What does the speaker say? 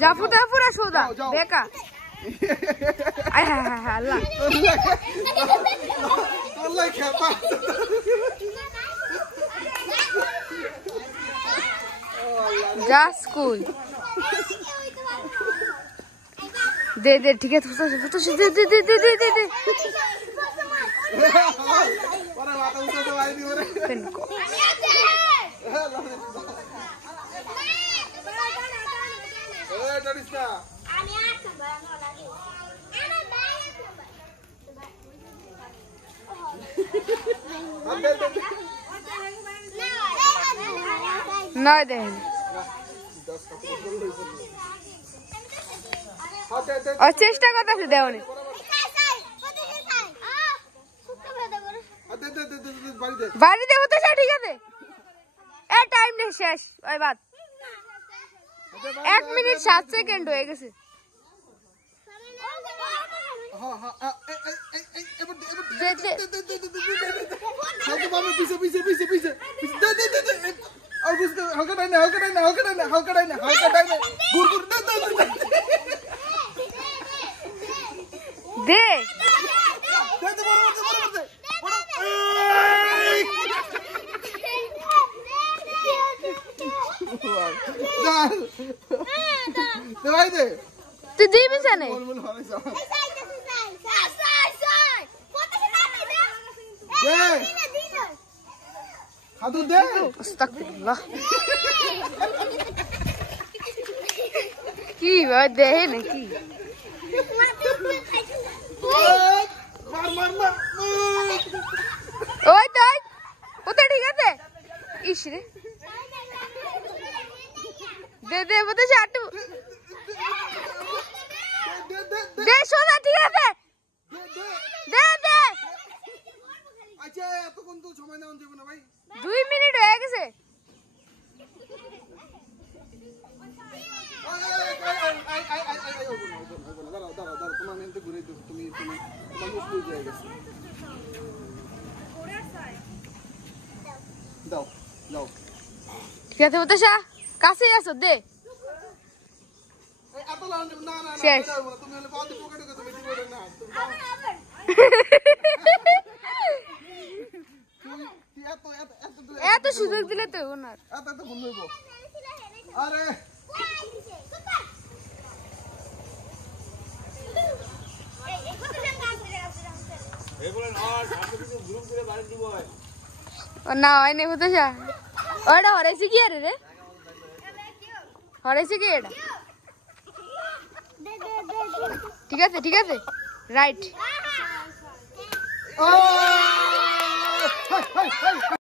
জাফুটা পুরা সোজা বেকা আল্লাহ যা স্কুল দে দে ঠিক আছে দে দে দে দে দে দে নয় দেন চেষ্টা করতেছে দেওয়ানি বাড়ি দেবো তো ঠিক আছে টাইম নেই শেষ ওই বাদ 1 মিনিট 7 সেকেন্ড হয়ে গেছে দে তুই দিবি জানে কি দেহে নাকি ওই তো ওটা ঠিক আছে ইস রে দে দে বলতে চাটু দে সোজা ঠিক আছে দে দে আচ্ছা এতক্ষণ তো সময় নেওয়া যাবে না ভাই 2 মিনিট হয়ে গেছে ঠিক আছে বলতে কাছে আসো দে শেষ এত সুযোগ দিলে তো ওনার আরে না হয় নাই হতে ওটা হরাইছে কি আরে রে হরাইছে কি এটা ঠিক আছে রাইট